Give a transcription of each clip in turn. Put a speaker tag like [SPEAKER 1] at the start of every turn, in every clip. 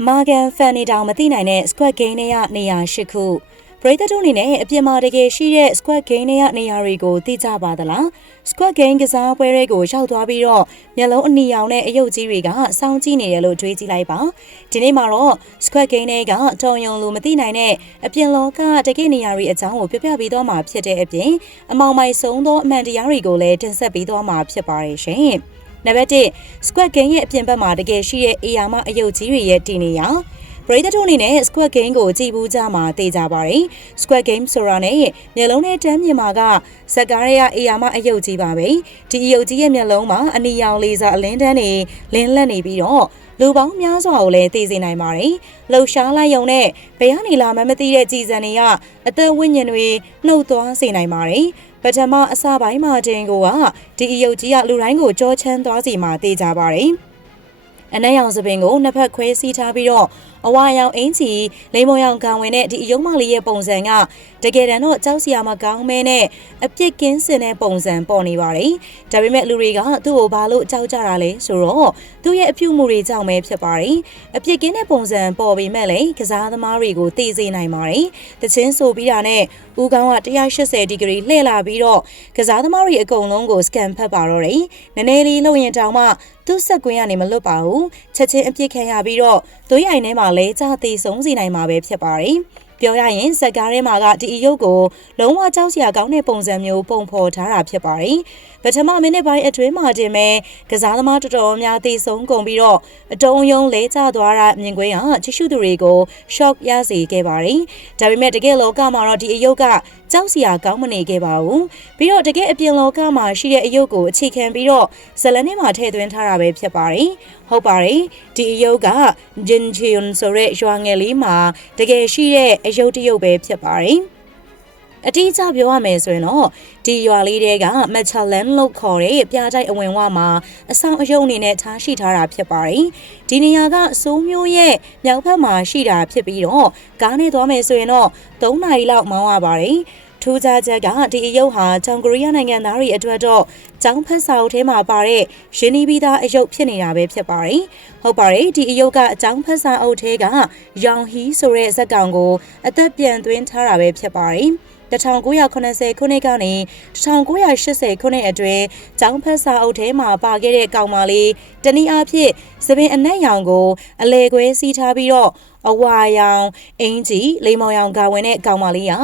[SPEAKER 1] အမာကန်ဖန်နေတောင်မသိနိုင်တဲ့ Squad Game နဲ့ရနေရာ၈ခုပရိသတ်တို့အနေနဲ့အပြင်မှာတကယ်ရှိတဲ့ Squad Game နဲ့ရနေရာတွေကိုသိကြပါသလား Squad Game ကစားပွဲတွေကိုရောက်သွားပြီးတော့မျက်လုံးအနီရောင်နဲ့အယုတ်ကြီးတွေကစောင်းကြည့်နေတယ်လို့တွေးကြည့်လိုက်ပါဒီနေ့မှာတော့ Squad Game တွေကတောင်ယုံလူမသိနိုင်တဲ့အပြင်လောကတကယ်နေရာတွေအကြောင်းကိုပြပြပေးသွားမှာဖြစ်တဲ့အပြင်အမောင်မိုင်ဆုံးသောအမှန်တရားတွေကိုလည်းတင်ဆက်ပေးသွားမှာဖြစ်ပါတယ်ရှင် နံပါတ်1 Squad Game ရဲ့အပြင်ဘက်မှာတကယ်ရှိတဲ့အေယာမအယုတ်ကြီးတွေရဲ့တည်နေရာပရိသတ်တို့အနေနဲ့ Squad Game ကိုကြည်ဘူးကြမှာသိကြပါတယ်။ Squad Game ဆိုတာနဲ့မျက်လုံးနဲ့တန်းမြင်မှာကဇက်ကားရဲ့အေယာမအယုတ်ကြီးပါပဲ။ဒီအယုတ်ကြီးရဲ့မျက်လုံးမှာအနီရောင်လေးစားအလင်းတန်းတွေလင်းလက်နေပြီးတော့လူပေါင်းများစွာကိုလည်းသိစေနိုင်ပါတယ်။လှုပ်ရှားလိုက်ရုံနဲ့ဘယ်ကနေလာမှမသိတဲ့ကြည်စံတွေကအသက်ဝိညာဉ်တွေနှုတ်သွားစေနိုင်ပါတယ်။ ပထမအစပိုင်းမှာတင်ကိုကဒီအယုတ်ကြီးကလူတိုင်းကိုကြောချမ်းသွားစီမှာသိကြပါတယ်။အနက်ရောင်စပင်ကိုနှစ်ဖက်ခွဲစီးထားပြီးတော့အဝါရောင်အင်ချီလိမ္မော်ရောင်ကောင်ဝင်တဲ့ဒီအယုံမလေးရဲ့ပုံစံကတကယ်တမ်းတော့ကြောက်စရာမကောင်းမဲနဲ့အပြစ်ကင်းစင်တဲ့ပုံစံပေါ်နေပါတယ်။ဒါပေမဲ့လူတွေကသူ့ကိုဘာလို့ကြောက်ကြတာလဲဆိုတော့သူ့ရဲ့အပြုမှုတွေကြောင့်ပဲဖြစ်ပါတယ်။အပြစ်ကင်းတဲ့ပုံစံပေါ်ပေမဲ့လည်းကစားသမားတွေကိုသိစေနိုင်ပါတယ်။တချင်းဆိုပြီးတာနဲ့ဦးကောင်းက180ဒီဂရီလှည့်လာပြီးတော့ကစားသမားတွေအကုန်လုံးကိုစကန်ဖတ်ပါတော့တယ်။နည်းနည်းလေးလှုပ်ရင်တောင်မှသူ့ဆက်ကွင်းကနေမလွတ်ပါဘူး။ချက်ချင်းအပြစ်ခံရပြီးတော့သွေးရိုင်ထဲမှာလဲကျသေးဆုံးစီနိုင်မှာပဲဖြစ်ပါတယ်။ပြောရရင်ဇက်ကားထဲမှာကဒီအယုတ်ကိုလုံးဝကြောက်စရာကောင်းတဲ့ပုံစံမျိုးပုံဖော်ထားတာဖြစ်ပါတယ်။ပထမမိနစ်ပိုင်းအတွင်းမှာတင်မဲ့ကစားသမားတော်တော်များသေဆုံးကုန်ပြီးတော့အတုံးယုံလဲကျသွားတာမြင်ကွင်းကချစ်ရှုသူတွေကို shock ရစေခဲ့ပါတယ်။ဒါပေမဲ့တကယ်လောကမှာတော့ဒီအယုတ်ကကြောက်စရာကောင်းမနေခဲ့ပါဘူး။ပြီးတော့တကယ်အပြင်လောကမှာရှိတဲ့အယုတ်ကိုအခြေခံပြီးတော့ဇလန်ထဲမှာထည့်သွင်းထားတာပဲဖြစ်ပါတယ်။ ဟုတ်ပါတယ်။ဒီအယုတ်က Jin Cheon ဆိုတဲ့ရွာငယ်လေးမှာတကယ်ရှိတဲ့အယုတ်တယုတ်ပဲဖြစ်ပါတယ်။အတိအကျပြောရမယ်ဆိုရင်တော့ဒီရွာလေးတဲကမက်ချလန်လို့ခေါ်တဲ့ပြားတိုက်အဝင်ဝမှာအဆောင်အယုံအနေနဲ့ထားရှိထားတာဖြစ်ပါတယ်။ဒီနေရာကစိုးမျိုးရဲ့မြောက်ဘက်မှာရှိတာဖြစ်ပြီးတော့ကားနဲ့သွားမယ်ဆိုရင်တော့3နာရီလောက်မောင်းရပါတယ်။ ထူးခြားချက်ကဒီအယုတ်ဟာတောင်ကိုရီးယားနိုင်ငံသားတွေအတွက်တော့ကျောင်းဖက်စာအုပ်ထဲမှာပါတဲ့ရင်းနှီးပြီးသားအယုတ်ဖြစ်နေတာပဲဖြစ်ပါတယ်။ဟုတ်ပါတယ်ဒီအယုတ်ကအကျောင်းဖက်စာအုပ်ထဲကရောင်ဟီဆိုတဲ့ဇက်ကောင်ကိုအသက်ပြန်သွင်းထားတာပဲဖြစ်ပါတယ်။1980ခုနှစ်ကနေ1980ခုနှစ်အတွင်းကျောင်းဖက်စာအုပ်ထဲမှာပါခဲ့တဲ့ကောင်မလေးတနည်းအားဖြင့်သပင်အနက်ရောင်ကို အလဲခွဲစီးထားပြီးတော့ အဝါရောင်အင်ဂျီလိမ္မော်ရောင်ကဝင်တဲ့ကောင်မလေးက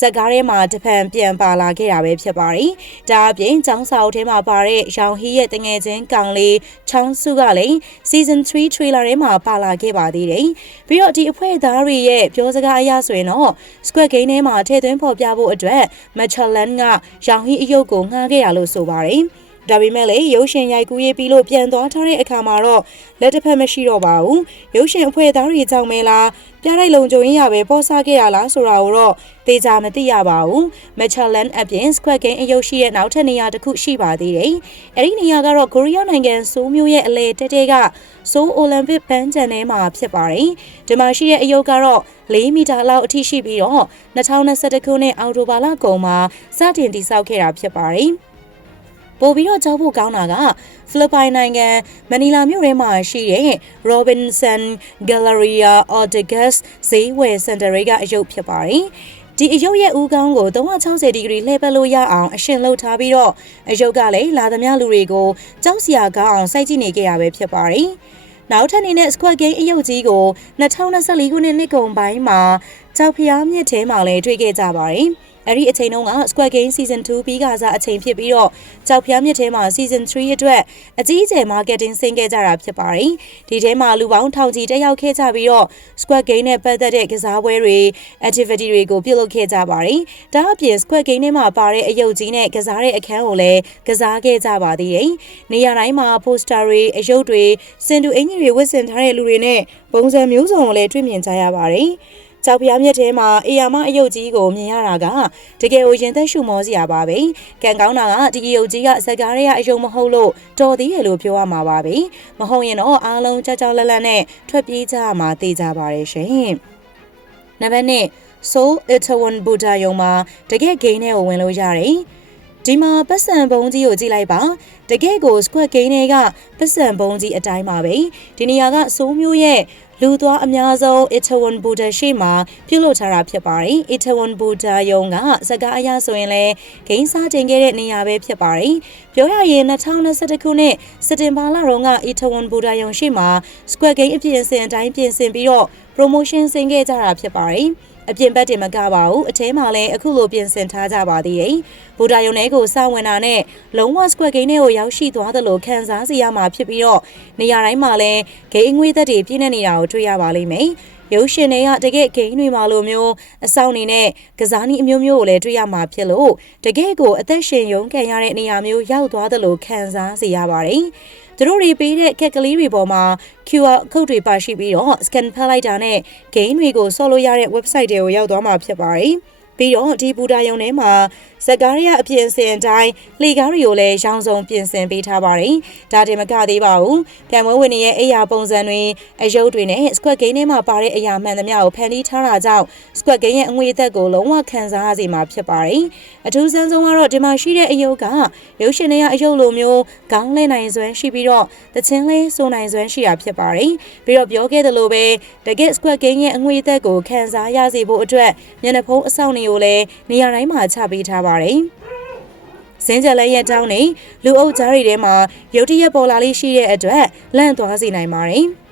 [SPEAKER 1] ဇက်ကားထဲမှာတဖန်ပြန်ပါလာခဲ့တာပဲဖြစ်ပါတယ်။ဒါအပြင်ចောင်းစာအုပ်ထဲမှာပါတဲ့ရောင်ဟီရဲ့တငယ်ချင်းကောင်လေးချောင်းစုကလည်း season 3 trailer ထဲမှာပါလာခဲ့ပါသေးတယ်။ပြီးတော့ဒီအဖွဲ့သားတွေရဲ့ပြောစကားအရဆိုရင်တော့ Squid Game ထဲမှာထည့်သွင်းဖော်ပြဖို့အတွက် Michelin ကရောင်ဟီအယုတ်ကိုငှားခဲ့ရလို့ဆိုပါတယ်။ ဒါပေမဲ့လည်းရုပ်ရှင်ရိုက်ကူးရေးပြီးလို့ပြန်သွားထားတဲ့အခါမှာတော့လက်တစ်ဖက်မရှိတော့ပါဘူးရုပ်ရှင်အဖွဲ့သားတွေကြောင့်မဲလားပြတိုက်လုံကြုံရင်းရပဲပေါ်စားခဲ့ရလားဆိုတာကိုတော့သေချာမသိရပါဘူးမက်ချလန်အပြင် Squid Game အယုတ်ရှိတဲ့နောက်ထပ်နေရာတစ်ခုရှိပါသေးတယ်အဲ့ဒီနေရာကတော့ကိုရီးယားနိုင်ငံဆိုးမျိုးရဲ့အလဲတဲတဲကဆိုးအိုလံပစ်ပန်းချန်ထဲမှာဖြစ်ပါတယ်ဒီမှာရှိတဲ့အယုတ်ကတော့4မီတာလောက်အထိရှိပြီးတော့2021ခုနှစ်အောက်တိုဘာလကုန်မှာစတင်တည်ဆောက်ခဲ့တာဖြစ်ပါတယ် ပို့ပြီးတော့ကြောက်ဖို့ကောင်းတာကဖိလစ်ပိုင်နိုင်ငံမနီလာမြို့ထဲမှာရှိတဲ့ Robinson Galleria Ortegas ဈေးဝယ်စင်တာတွေကအယုတ်ဖြစ်ပါတယ်။ဒီအယုတ်ရဲ့ဦးခေါင်းကို360ဒီဂရီလှည့်ပတ်လို့ရအောင်အရှင်လှုပ်ထားပြီးတော့အယုတ်ကလည်းလာသမျှလူတွေကိုကြောက်စရာကောင်းအောင်စိုက်ကြည့်နေကြရပဲဖြစ်ပါတယ်။နောက်ထပ်နေတဲ့ Squid Game အယုတ်ကြီးကို2024ခုနှစ်နှစ်ကုန်ပိုင်းမှာကြောက်ဖျားမြစ်ထဲမှာလည်းတွေ့ခဲ့ကြပါတယ်။ အဲ့ဒီအချိန်တုန်းက Squid Game Season 2ပြီးကစားအချိန်ဖြစ်ပြီးတော့ကြောက်ဖျားမြစ်ထဲမှာ Season 3အတွက်အကြီးအကျယ် marketing ဆင်းခဲ့ကြတာဖြစ်ပါတယ်။ဒီထဲမှာလူပေါင်းထောင်ချီတက်ရောက်ခဲ့ကြပြီးတော့ Squid Game နဲ့ပတ်သက်တဲ့ကစားပွဲတွေ activity တွေကိုပြုလုပ်ခဲ့ကြပါတယ်။ဒါအပြင် Squid Game ထဲမှာပါတဲ့အယုတ်ကြီးနဲ့ကစားတဲ့အခန်းကိုလည်းကစားခဲ့ကြပါသေးတယ်။နေရာတိုင်းမှာ poster တွေအယုတ်တွေစင်တူအင်ကြီးတွေဝတ်ဆင်ထားတဲ့လူတွေနဲ့ပုံစံမျိုးစုံကိုလည်းတွေ့မြင်ကြရပါတယ်။ ကြောက်ပြားမြက်ထဲမှာအေယာမအယုတ်ကြီးကိုမြင်ရတာကတကယ်ကိုရင်သက်ရှုမောစရာပါပဲ။ကံကောင်းတာကဒီအယုတ်ကြီးကဇက်ကားရဲ့အယုတ်မဟုတ်လို့တော်သေးတယ်လို့ပြောရမှာပါပဲ။မဟုတ်ရင်တော့အားလုံးကြောက်ကြောက်လက်လက်နဲ့ထွက်ပြေးကြမှာတေးကြပါရဲ့ရှင်။နံပါတ်1 Soul Itaewon Buddha ယုံမှာတကယ်ဂိမ်းထဲကိုဝင်လို့ရတယ်။ဒီမှာပတ်စံဘုံကြီးကိုကြည့်လိုက်ပါတကယ်ကို squad game တွေကပတ်စံဘုံကြီးအတိုင်းပါပဲဒီနေရာကစိုးမျိုးရဲ့ လူသွားအများဆုံး Itaewon Buddha ရှိမှာပြုလုပ်ထားတာဖြစ်ပါတယ်။ Itaewon Buddha ယုံကစကားအရဆိုရင်လည်းဂိမ်းစားတင်ခဲ့တဲ့နေရာပဲဖြစ်ပါတယ်။ပြောရရင်2021ခုနှစ်စက်တင်ဘာလတုန်းက Itaewon Buddha ယုံရှိမှာ Square Game အပြင်အစင်အတိုင်းပြင်ဆင်ပြီးတော့ promotion ဆင်ခဲ့ကြတာဖြစ်ပါတယ်။ အပြင်ဘက်တင်မကပါဘူးအထဲမှာလည်းအခုလိုပြင်ဆင်ထားကြပါသေးတယ်။ဘူတာယုံထဲကိုစဝင်တာနဲ့လုံးဝ square game တွေကိုရောက်ရှိသွားသလိုခံစားစီရမှာဖြစ်ပြီးတော့နေရာတိုင်းမှာလည်းဂိမ်းငွေသက်တွေပြည့်နေနေတာကိုတွေ့ရပါလိမ့်မယ်။ ရုပ်ရှင်တွေကတကယ့်ဂိမ်းတွေမှာလိုမျိုးအဆောင်နေနဲ့ကစားနည်းအမျိုးမျိုးကိုလည်းတွေ့ရမှာဖြစ်လို့တကယ့်ကိုအသက်ရှင်ရုန်းကန်ရတဲ့နေရာမျိုးရောက်သွားသလိုခံစားစီရပါတယ်။သူတို့တွေပေးတဲ့ကက်ကလေးတွေပေါ်မှာ QR code တွေပါရှိပြီးတော့ scan ဖတ်လိုက်တာနဲ့ game တွေကိုဆော့လို့ရတဲ့ website တွေကိုရောက်သွားမှာဖြစ်ပါတယ်။ ပြီးတော့ဒီဘူတာယုံထဲမှာဇက်ကားရီယာအပြင်အစင်အတိုင်းလှေကားတွေကိုလည်းရောင်းစုံပြင်ဆင်ပေးထားပါတယ်။ဒါတင်မကသေးပါဘူး။ပြန်မွေးဝင်ရဲ့အိယာပုံစံတွေအယုတ်တွေနဲ့ Squid Game ထဲမှာပါတဲ့အရာမှန်သမျှကိုဖန်တီးထားတာကြောင့် Squid Game ရဲ့အငွေအသက်ကိုလုံးဝခံစားရစေမှာဖြစ်ပါတယ်။အထူးဆန်းဆုံးကတော့ဒီမှာရှိတဲ့အယုတ်ကရုပ်ရှင်တွေကအယုတ်လိုမျိုးခေါင်းလဲနိုင်စွမ်းရှိပြီးတော့တချင်းလေးစိုးနိုင်စွမ်းရှိတာဖြစ်ပါတယ်။ပြီးတော့ပြောခဲ့သလိုပဲတကယ် Squid Game ရဲ့အငွေအသက်ကိုခံစားရစေဖို့အတွက်မျက်နှာဖုံးအဆောင်တွေကိုလည်းနေရာတိုင်းမှာချပေးထားပါတယ်။စင်းကြလက်ရက်တောင်းနေလူအုပ်ကြားတွေထဲမှာရုတ်တရက်ပေါ်လာလေးရှိတဲ့အတွက်လန့်သွားစေနိုင်ပါတယ်။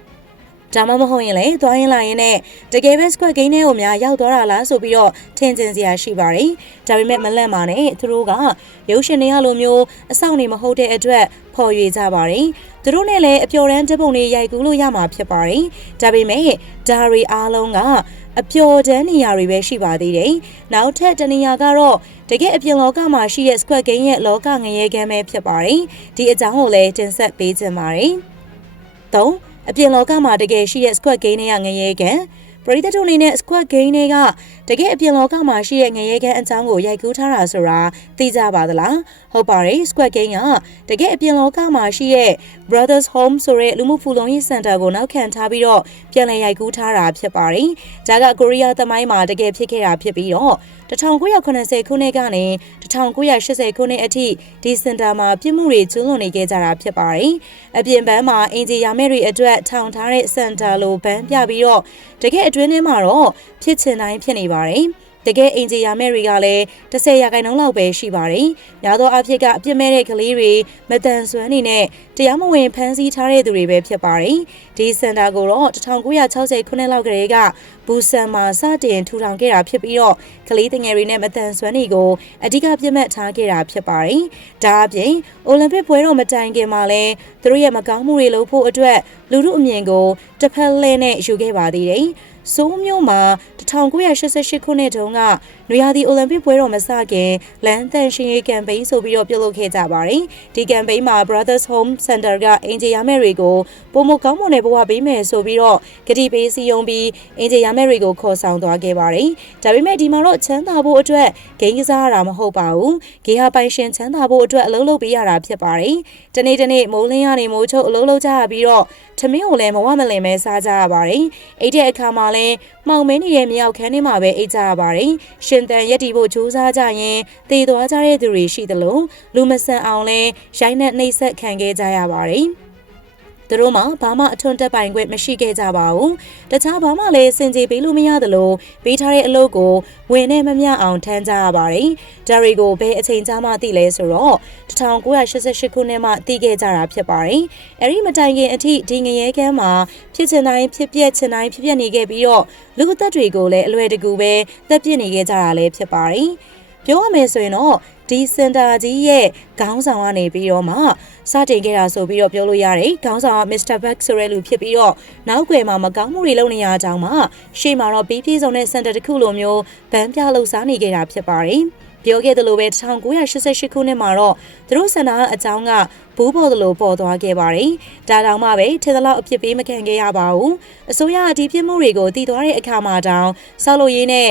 [SPEAKER 1] ဒါမှမဟုတ်ရင်လည်းသွားရင်လာရင်နဲ့တကယ်ပဲ squad game ထဲကိုများရောက်သွားတာလားဆိုပြီးတော့ထင်ကျင်စရာရှိပါတယ်။ဒါပေမဲ့မလန့်ပါနဲ့သူတို့ကရုပ်ရှင်တွေကလိုမျိုးအဆောင်နေမဟုတ်တဲ့အတွက်ဖော်ရွေကြပါတယ်။သူတို့နဲ့လည်းအပျော်တမ်းဓပုံတွေရိုက်ကူးလို့ရမှာဖြစ်ပါတယ်။ဒါပေမဲ့ဒါရီအားလုံးကအပျော်တမ်းနေရာတွေပဲရှိပါသေးတယ်။နောက်ထပ်တနေရာကတော့တကယ်အပြင်လောကမှာရှိတဲ့ squad game ရဲ့လောကငရဲကမ်းပဲဖြစ်ပါတယ်။ဒီအကြောင်းကိုလည်းတင်ဆက်ပေးခြင်းပါတယ်။၃ အပြင်လောကမှာတကယ်ရှိတဲ့ squad game တွေကငရဲကန်ပရိသတ်တို့အနေနဲ့ squad game တွေကတကယ်အပြင်လောကမှာရှိတဲ့ငရဲကန်အကြောင်းကိုရိုက်ကူးထားတာဆိုတာသိကြပါသလားဟုတ်ပါတယ် squad game ကတကယ်အပြင်လောကမှာရှိတဲ့ brothers home ဆိုတဲ့လူမှုဖူလုံရေးစင်တာကိုနောက်ခံထားပြီးတော့ပြန်လည်ရိုက်ကူးထားတာဖြစ်ပါတယ်ဒါကကိုရီးယားသမိုင်းမှာတကယ်ဖြစ်ခဲ့တာဖြစ်ပြီးတော့1980ခုနှစ်ကနေ1980ခုနှစ်အထိဒီစင်တာမှာပြစ်မှုတွေကျူးလွန်နေခဲ့ကြတာဖြစ်ပါတယ်။အပြင်ပန်းမှာအင်ဂျီယာမဲတွေအတွက်ထောင်ထားတဲ့စင်တာလိုဘန်းပြပြီးတော့တကယ်အတွင်းထဲမှာတော့ဖြစ်ချင်တိုင်းဖြစ်နေပါတယ်။ တကယ်အင်ဂျီယာမဲတွေကလည်း10ရာခိုင်နှုန်းလောက်ပဲရှိပါတယ်။များသောအားဖြင့်ကအပြစ်မဲ့တဲ့ကလေးတွေမတန်ဆွမ်းနေနဲ့တရားမဝင်ဖမ်းဆီးထားတဲ့သူတွေပဲဖြစ်ပါတယ်။ဒီစင်တာကိုတော့1960ခုနှစ်လောက်ကလေးကဘူဆန်မှာစတင်ထူထောင်ခဲ့တာဖြစ်ပြီးတော့ကလေးငယ်တွေနဲ့မတန်ဆွမ်းတွေကိုအဓိကပြစ်မှတ်ထားခဲ့တာဖြစ်ပါတယ်။ဒါအပြင်အိုလံပစ်ပွဲတော်မတိုင်ခင်မှာလဲသူတို့ရဲ့မကောင်းမှုတွေလုပ်ဖို့အတွက်လူမှုအမြင်ကိုတစ်ဖက်လှည့်နဲ့ယူခဲ့ပါသေးတယ်။ ဆိုးမျိုးမှာ1988ခုနှစ်တုန်းက နွေရာသီအိုလံပစ်ပွဲတော်မစခင်လမ်းတန်ရှင်ရေးကမ်ပိန်းဆိုပြီးတော့ပြုလုပ်ခဲ့ကြပါတယ်။ဒီကမ်ပိန်းမှာ Brothers Home Center ကအင်ဂျီယာမဲတွေကိုပုံမကောင်းမွန်တဲ့ဘဝပေးမယ်ဆိုပြီးတော့ဂတိပေးစီယုံပြီးအင်ဂျီယာမဲတွေကိုခေါ်ဆောင်သွားခဲ့ပါတယ်။ဒါပေမဲ့ဒီမှာတော့ချမ်းသာဖို့အတွက်ဂိမ်းကစားရတာမဟုတ်ပါဘူး။ဂေဟာပိုင်ရှင်ချမ်းသာဖို့အတွက်အလုပ်လုပ်ပေးရတာဖြစ်ပါတယ်။တနေ့တနေ့မိုးလင်းရနေမိုးချုပ်အလုပ်လုပ်ကြရပြီးတော့ထမင်းကိုလည်းမဝမလင်ပဲစားကြရပါတယ်။အိတ်တဲ့အခါမှာလည်း မှောင်မင်းနေတဲ့မြောက်ခန်းထဲမှာပဲအိတ်ကြရပါတယ်။ရှင်တန်ရက်တီဖို့ကြိုးစားကြရင်တည်သွားကြတဲ့သူတွေရှိသလိုလူမဆန်အောင်လဲရိုင်းနဲ့နှိပ်စက်ခံခဲ့ကြရပါတယ်။ သူတို့မှဘာမှအထွန်းတက်ပိုင်ခွင့်မရှိခဲ့ကြပါဘူး။တခြားဘာမှလည်းစင်ကြေပေးလို့မရသလိုပေးထားတဲ့အလုပ်ကိုဝင်နဲ့မမျှအောင်ထမ်းကြရပါတယ်။ဒါတွေကိုဘယ်အချိန်ကြာမှသိလဲဆိုတော့1988ခုနှစ်မှသိခဲ့ကြတာဖြစ်ပါတယ်။အဲဒီမတိုင်ခင်အထိဒီငရဲကမ်းမှာဖြစ်ချင်တိုင်းဖြစ်ပျက်ချင်တိုင်းဖြစ်ပျက်နေခဲ့ပြီးတော့လူအသက်တွေကိုလည်းအလွယ်တကူပဲသက်ပြစ်နေခဲ့ကြတာလည်းဖြစ်ပါတယ်။ပြောရမယ်ဆိုရင်တော့ ဒီစင်တာကြီးရဲ့ခေါင်းဆောင်ကနေပြီးတော့မှစတင်ခဲ့တာဆိုပြီးတော့ပြောလို့ရတယ်ခေါင်းဆောင်က Mr. Buck ဆိုတဲ့လူဖြစ်ပြီးတော့နောက်ွယ်မှာမကောင်းမှုတွေလုပ်နေရကြောင်းမှရှေ့မှာတော့ပြီးပြည့်စုံတဲ့စင်တာတစ်ခုလိုမျိုးဗန်းပြလှုပ်ရှားနေခဲ့တာဖြစ်ပါတယ်ပြောခဲ့သလိုပဲ1988ခုနှစ်မှာတော့သူတို့စန္ဒာအကြောင်းကဘူးပေါ်သလိုပေါ်သွားခဲ့ပါတယ်။ဒါတောင်မှပဲထင်သလောက်အဖြစ်ပေးမခံခဲ့ရပါဘူး။အစိုးရအဒီပြစ်မှုတွေကိုတည်သွားတဲ့အခါမှာတောင်ဆောက်လို့ရင်းနဲ့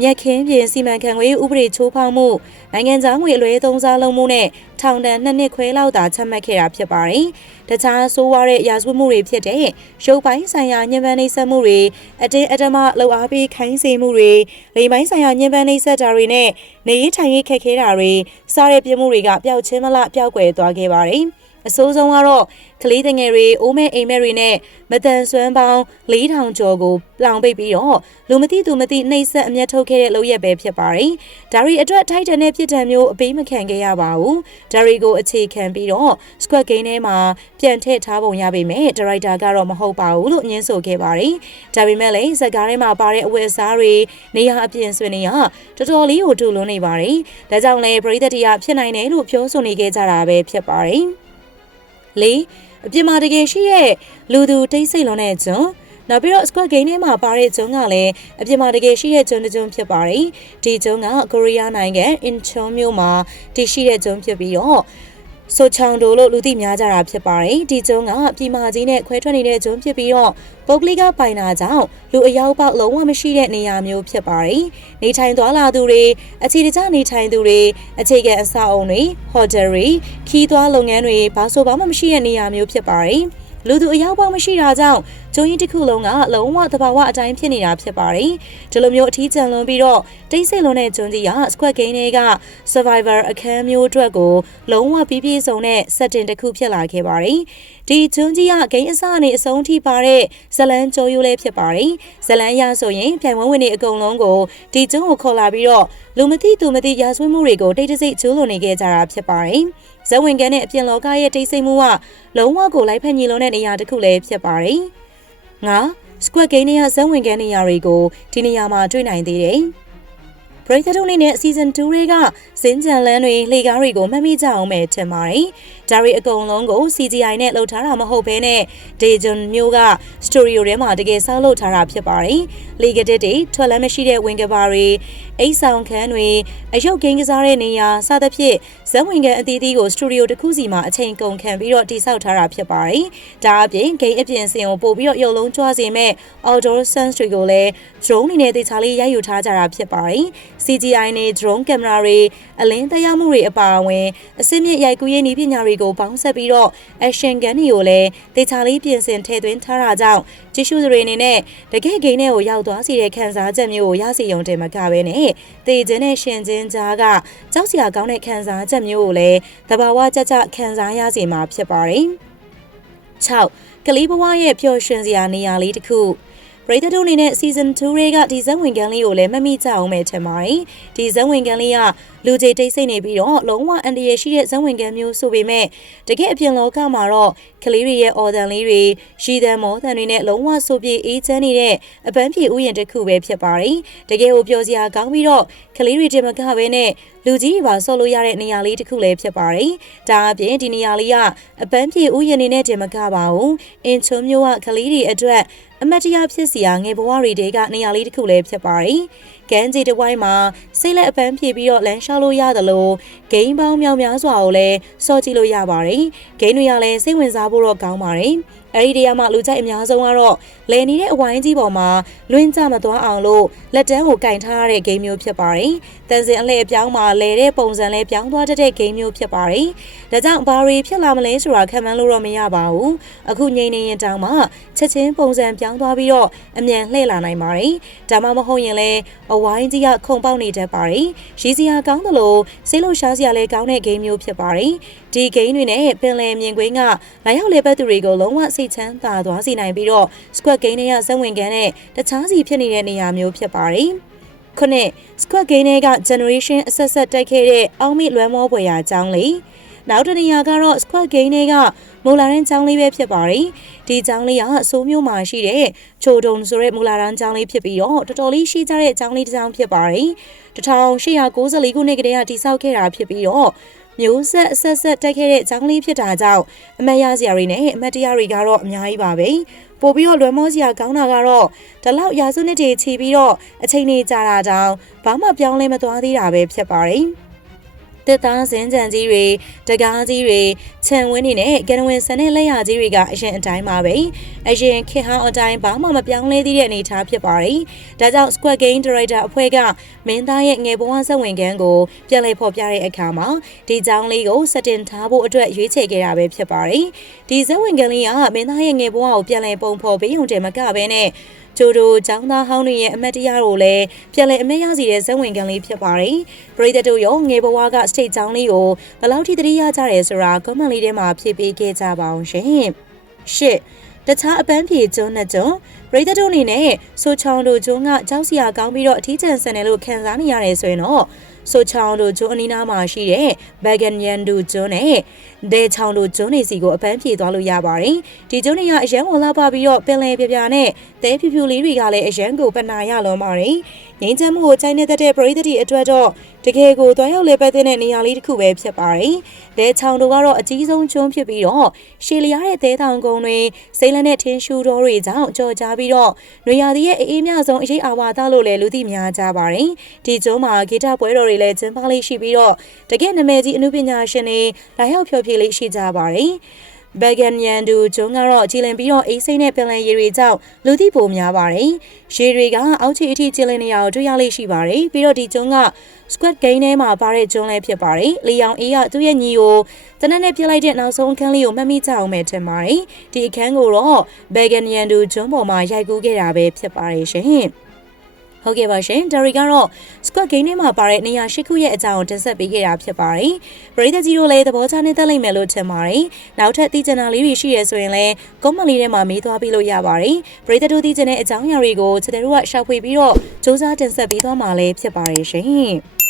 [SPEAKER 1] မြက်ခင်းပြင်စီမံခန့်ခွဲဥပဒေချိုးဖောက်မှုနိုင်ငံသားငွေအလွဲသုံးစားလုံးမှုနဲ့ထောင်ဒဏ်နှစ်နှစ်ခွဲလောက်သာချမှတ်ခဲ့တာဖြစ်ပါတယ်။တခြားဆိုးဝါးတဲ့ရာဇဝတ်မှုတွေဖြစ်တဲ့ရုပ်ပိုင်းဆိုင်ရာညှဉ်းပန်းနှိပ်စက်မှုတွေအတင်းအဓမ္မလှုပ်အားပေးခိုင်းစေမှုတွေလိမ်ပိုင်းဆိုင်ရာညှဉ်းပန်းနှိပ်စက်တာတွေနဲ့နေရေးထိုင်ရေးခက်ခဲတာတွေစားတဲ့ပြမှုတွေကပျောက်ချင်းမလားပျောက်ကွယ်သွားခဲ့ပါတယ်။ အဆိုးဆုံးကတော့ကလေးငယ်တွေအိုးမဲအိမ်မဲတွေနဲ့မတန်ဆွမ်းပေါင်း4000ကျော်ကိုလောင်ပိတ်ပြီးတော့လူမသိသူမသိနှိပ်စက်အမျက်ထုတ်ခဲ့တဲ့လုပ်ရက်ပဲဖြစ်ပါတယ်။ဒါရီအတွက်ထိုက်တန်တဲ့ပြစ်ဒဏ်မျိုးအပေးမခံခဲ့ရပါဘူး။ဒါရီကိုအခြေခံပြီးတော့ Squad Game ထဲမှာပြန်ထည့်ထားပုံရပေမဲ့ဒါရိုက်တာကတော့မဟုတ်ပါဘူးလို့ညင်းဆိုခဲ့ပါတယ်။ဒါပေမဲ့လည်းဇက်ကားထဲမှာပါတဲ့အဝတ်အစားတွေနေရာအပြင်ဆွေနေရတော်တော်လေးကိုတူလွန်းနေပါတယ်။ဒါကြောင့်လည်းပရိသတ်တရားဖြစ်နိုင်တယ်လို့ပြောဆိုနေခဲ့ကြတာပဲဖြစ်ပါတယ်။ လေးအပြင်မှာတကယ်ရှိရဲ့လူသူတိတ်ဆိတ်လွန်တဲ့ကျွန်းနောက်ပြီးတော့ squad game ထဲမှာပါတဲ့ကျွန်းကလည်းအပြင်မှာတကယ်ရှိတဲ့ကျွန်းတစ်ကျွန်းဖြစ်ပါတယ်ဒီကျွန်းကကိုရီးယားနိုင်ငံ Incheon မြို့မှာတည်ရှိတဲ့ကျွန်းဖြစ်ပြီးတော့ ဆိုချောင်တိုလို့လူသိများကြတာဖြစ်ပါတယ်ဒီကျွန်းကပြည်မာကြီးနဲ့ခွဲထွက်နေတဲ့ကျွန်းဖြစ်ပြီးတော့ပုတ်ကလေးကပိုင်တာကြောင့်လူအယောက်ပေါက်လုံးဝမရှိတဲ့နေရာမျိုးဖြစ်ပါတယ်နေထိုင်သွားလာသူတွေအခြေတကျနေထိုင်သူတွေအခြေခံအဆောက်အုံတွေဟိုတယ်တွေခီးသွားလုပ်ငန်းတွေဘာဆိုဘာမှမရှိတဲ့နေရာမျိုးဖြစ်ပါတယ် လူသူအယောက်ပေါင်းမရှိတာကြောင့်ကျုံကြီးတစ်ခုလုံးကလုံးဝသဘာဝအတိုင်းဖြစ်နေတာဖြစ်ပါတယ်။ဒီလိုမျိုးအထီးကျန်လွန်ပြီးတော့တိတ်ဆိတ်လွန်တဲ့ကျုံကြီးက Squad Game တွေက Survivor အခန်းမျိုးအတွက်ကိုလုံးဝပြည့်ပြည့်စုံတဲ့ setting တစ်ခုဖြစ်လာခဲ့ပါတယ်။ဒီကျုံကြီးကဂိမ်းအစအနေအဆုံးထိပါတဲ့ဇလန်းကြိုးရိုးလေးဖြစ်ပါတယ်။ဇလန်းရဆိုရင်ပြိုင်ပွဲဝင်တွေအကုန်လုံးကိုဒီကျုံကိုခေါ်လာပြီးတော့လူမသိသူမသိရာဇဝတ်မှုတွေကိုတိတ်တဆိတ်ကျိုးလွန်နေခဲ့ကြတာဖြစ်ပါတယ်။ဇဝင်ကန်တဲ့အပြင်လောကရဲ့တိတ်ဆိတ်မှုကလုံးဝကိုလိုက်ဖက်ညီလုံးတဲ့နေရာတစ်ခုလည်းဖြစ်ပါတယ်။ငါ Squad Game နဲ့ဇက်ဝင်ကန်နေရာတွေကိုဒီနေရာမှာတွေ့နိုင်သေးတယ်။ပရိသတ်တို့အနေနဲ့ season 2တွေကစင်ကြံလန်းတွေလှေကားတွေကိုမှတ်မိကြအောင်ပဲထင်ပါတယ်။ ဒါရီအကုန်လုံးကို CGI နဲ့လှုပ်ထားတာမဟုတ်ဘဲနဲ့ Dejon မျိုးက studio ထဲမှာတကယ်ဆောက်လုပ်ထားတာဖြစ်ပါတယ်။ legal တွေထွက်လန်းမရှိတဲ့ဝင်ကဘာတွေအိတ်ဆောင်ခန်းတွေအယုတ်ဂိမ်းကစားတဲ့နေရာစသဖြင့်ဇက်ဝင်ကန်အသီးသီးကိုစတူဒီယိုတစ်ခုစီမှာအချိန်ကုန်ခံပြီးတော့တိစောက်ထားတာဖြစ်ပါတယ်။ဒါအပြင်ဂိမ်းအပြင်စင်ကိုပို့ပြီးတော့ရုပ်လုံးကျွားစေမဲ့ outdoor sense တွေကိုလည်း drone အနေနဲ့တေချာလေးရိုက်ယူထားကြတာဖြစ်ပါတယ်။ CGI နဲ့ drone camera တွေအလင်းတရားမှုတွေအပါအဝင်အစစ်မြစ်ရိုက်ကူးရေးနည်းပညာတွေကိုပေါင်းစပ်ပြီးတော့ action gun တွေကိုလည်းတေချာလေးပြင်ဆင်ထည့်သွင်းထားတာကြောင့်ကြည့်ရှုသူတွေအနေနဲ့တကယ့်ဂိမ်းထဲကိုရောက်သွားစီတဲ့ခံစားချက်မျိုးကိုရစီရုံတင်မကပဲနဲ့တေခြင်းနဲ့ရှင်ခြင်းကြားကကြောက်စရာကောင်းတဲ့ခံစားချက်မျိုးကိုလည်းသဘာဝကြကြခံစားရစေမှာဖြစ်ပါတယ်။6ကလေးဘဝရဲ့ပျော်ရွှင်စရာနေရာလေးတစ်ခုပရိသတ်တို့အနေနဲ့ season 2တွေကဒီဇက်ဝင်ကန်လေးကိုလည်းမမိကြအောင်ပဲထင်ပါတယ်။ဒီဇက်ဝင်ကန်လေးက လူကြီးတိတ်ဆိတ်နေပြီးတော့လုံးဝအန်တရာရှိတဲ့ဇက်ဝင်ကန်မျိုးဆိုပေမဲ့တကယ်အပြင်လောကမှာတော့ကလေးတွေရဲ့အော်ဒန်လေးတွေရှိတဲ့မောတန်တွေနဲ့လုံးဝဆိုပြေအေးချမ်းနေတဲ့အပန်းဖြေဥယျာဉ်တစ်ခုပဲဖြစ်ပါတယ်။တကယ်ကိုပျော်စရာကောင်းပြီးတော့ကလေးတွေတင်မကပဲနဲ့လူကြီးတွေပါဆော့လို့ရတဲ့နေရာလေးတစ်ခုလည်းဖြစ်ပါတယ်။ဒါအပြင်ဒီနေရာလေးကအပန်းဖြေဥယျာဉ်နေနဲ့တင်မကပါဘူး။အင်ချုံမျိုးကကလေးတွေအတွက်အမတ်တရားဖြစ်စီရာငယ်ဘဝတွေတဲကနေရာလေးတစ်ခုလည်းဖြစ်ပါတယ်။ကန်းကြီးတစ်ဝိုင်းမှာစိတ်လက်အပန်းဖြည့်ပြီးတော့လမ်းလျှောက်လို့ရသလိုဂိမ်းပေါင်းမြောင်များစွာကိုလည်းစော့ကြည့်လို့ရပါတယ်။ဂိမ်းတွေကလည်းစိတ်ဝင်စားဖို့တော့ကောင်းပါတယ်။ အဲဒီနေရာမှာလူကြိုက်အများဆုံးကတော့လယ်နေတဲ့အဝိုင်းကြီးပေါ်မှာလွင့်ကြမသွားအောင်လို့လက်တန်းကိုကင်ထားရတဲ့ဂိမ်းမျိုးဖြစ်ပါတယ်။တန်စင်အလှည့်ပြောင်းမှာလယ်တဲ့ပုံစံလဲပြောင်းသွားတတ်တဲ့ဂိမ်းမျိုးဖြစ်ပါတယ်။ဒါကြောင့်ဘာတွေဖြစ်လာမလဲဆိုတာခံမှန်းလို့တော့မရပါဘူး။အခုငိမ့်နေရင်တောင်မှချက်ချင်းပုံစံပြောင်းသွားပြီးတော့အမြန်လှည့်လာနိုင်ပါတယ်။ဒါမှမဟုတ်ရင်လည်းအဝိုင်းကြီးကခုန်ပေါက်နေတတ်ပါတယ်။ရီစီယာကောင်းသလိုဆေးလို့ရှားစရာလဲကောင်းတဲ့ဂိမ်းမျိုးဖြစ်ပါတယ်။ဒီဂိမ်းတွေနဲ့ပင်လယ်မြင်ကွင်းကလာရောက်လေပတ်သူတွေကိုလုံးဝစိတ်ချမ်းသာသွားစေနိုင်ပြီးတော့ Squad Game တွေကဇက်ဝင်ကန်တဲ့တခြားစီဖြစ်နေတဲ့နေရာမျိုးဖြစ်ပါတယ်။ခုနှစ် Squad Game တွေက generation အဆက်ဆက်တိုက်ခဲ့တဲ့အောက်မိလွမ်းမောပွေရာအကြောင်းလေးနောက်တနေရာကတော့ Squad Game တွေကမူလာရန်ကျောင်းလေးပဲဖြစ်ပါတယ်။ဒီကျောင်းလေးကအစိုးမျိုးမှာရှိတဲ့ချိုတုံဆိုတဲ့မူလာရန်ကျောင်းလေးဖြစ်ပြီးတော့တော်တော်လေးရှိကြတဲ့ကျောင်းလေးတစ်ကျောင်းဖြစ်ပါတယ်။1894ခုနှစ်ကတည်းကတည်ဆောက်ခဲ့တာဖြစ်ပြီးတော့ မျိုးဆက်အဆက်ဆက်တက်ခဲ့တဲ့အကြောင်းလေးဖြစ်တာကြောင့်အမတ်ရစရာတွေနဲ့အမတ်တရားတွေကတော့အများကြီးပါပဲပို့ပြီးတော့လွယ်မောစရာကောင်းတာကတော့ဒီလောက်ရာစုနှစ်တွေချီပြီးတော့အချိန်နေကြတာတောင်ဘာမှပြောင်းလဲမသွားသေးတာပဲဖြစ်ပါတယ် တစ်သားစင်းကြံကြီးတွေတကားကြီးတွေခြံဝင်းတွေနဲ့ကနဝင်စနဲ့လက်ရကြီးတွေကအရင်အတိုင်းပါပဲအရင်ခေတ်ဟောင်းအတိုင်းဘာမှမပြောင်းလဲသေးတဲ့အနေအထားဖြစ်ပါတယ်ဒါကြောင့် Squad Game Director အဖွဲ့ကမင်းသားရဲ့ငယ်ဘဝဇက်ဝင်ခန်းကိုပြန်လည်ဖော်ပြတဲ့အခါမှာဒီကြောင်းလေးကိုစတင်ထားဖို့အတွက်ရွေးချယ်ခဲ့တာပဲဖြစ်ပါတယ်ဒီဇက်ဝင်ခန်းလေးကမင်းသားရဲ့ငယ်ဘဝကိုပြန်လည်ပုံဖော်ပေးုံတည်းမကဘဲနဲ့ ကျိုးတို့ចောင်းသားဟောင်းတွေရဲ့အမတ်တရားကိုလည်းပြန်လည်အမြတ်ရစီတဲ့ဇက်ဝင်ကန်လေးဖြစ်ပါတယ်ပရိသတ်တို့ရောငယ်ဘဝကစတိတ်ចောင်းလေးကိုဘယ်လောက်ထိသတိရကြတယ်ဆိုတာ comment လေးထဲမှာဖြည့်ပေးခဲ့ကြပါအောင်ရှင်ရှစ်တခြားအပန်းဖြေကျွန်းနဲ့ကျွန်းပရိသတ်တို့အနေနဲ့ဆိုချောင်းတို့ကျွန်းကကြောက်စရာကောင်းပြီးတော့အထီးကျန်ဆန်တယ်လို့ခံစားနေရတယ်ဆိုရင်တော့ဆိုချောင်းတို့ကျွန်းအနီးနားမှာရှိတဲ့ဘဂန်ယန်ဒူကျွန်းနဲ့ ဒဲချောင်းတို့ကျွန်းတွေစီကိုအပန်းဖြေသွားလို့ရပါတယ်ဒီကျွန်းတွေကအရန်ဝင်လာပါပြီးတော့ပင်လယ်ပြပြနဲ့တဲဖြူဖြူလေးတွေကလည်းအရန်ကိုပနာရလွန်ပါတယ်ငင်းချမ်းမှုကိုချိန်နေတဲ့ပရိသတ်တွေအတွက်တော့တကယ်ကိုတွားရောက်လေပတ်တဲ့နေရာလေးတစ်ခုပဲဖြစ်ပါတယ်ဒဲချောင်းတို့ကတော့အကြီးဆုံးကျွန်းဖြစ်ပြီးတော့ရှည်လျားတဲ့တဲတောင်ကုန်းတွေစိမ့်လန်းတဲ့ထင်းရှူတော်တွေကြောင့်ကြော်ကြားပြီးတော့နွေရာသီရဲ့အေးမြဆုံးအရေးအာဝါဒလို့လည်းလူသိများကြပါတယ်ဒီကျွန်းမှာဂီတပွဲတော်တွေလည်းကျင်းပလေးရှိပြီးတော့တကယ်နာမည်ကြီးအမှုပညာရှင်တွေလာရောက်ဖျော်ဖြေလေးရှိကြပါတယ်ဘဂန်ယန်ဒူကျွန်းကတော့ကြည်လင်ပြီးတော့အေးစိမ့်တဲ့ပင်လယ်ရေတွေကြောင့်လူသိပိုများပါတယ်။ရေတွေကအောက်ခြေအထိကြည်လင်နေရအောင်တွေ့ရလေးရှိပါတယ်။ပြီးတော့ဒီကျွန်းက Squid Game ထဲမှာပါတဲ့ကျွန်းလည်းဖြစ်ပါတယ်။လီယောင်အေးကသူ့ရဲ့ညီကိုတနက်နဲ့ပြစ်လိုက်တဲ့နောက်ဆုံးအခန်းလေးကိုမှတ်မိကြအောင်ပဲထင်ပါတယ်။ဒီအခန်းကိုတော့ဘဂန်ယန်ဒူကျွန်းပေါ်မှာရိုက်ကူးခဲ့တာပဲဖြစ်ပါတယ်ရှင်။ ဟုတ်ကဲ့ပါရှင်ဒါရီကတော့ Squad Game ထဲမှာပါတဲ့နေရာ၈ခုရဲ့အကြောင်းကိုတင်ဆက်ပေးခဲ့တာဖြစ်ပါတယ်ပရိသတ်ကြီးတို့လည်းသဘောချနေတတ်လိမ့်မယ်လို့ထင်ပါတယ်နောက်ထပ်သိချင်တာလေးတွေရှိရဆိုရင်လည်း comment လေးထဲမှာမေးသွားပေးလို့ရပါတယ်ပရိသတ်တို့သိချင်တဲ့အကြောင်းအရာတွေကိုချက်တဲ့တို့ကရှောက်ဖွေပြီးတော့စူးစမ်းတင်ဆက်ပေးသွားမှာလည်းဖြစ်ပါတယ်ရှင်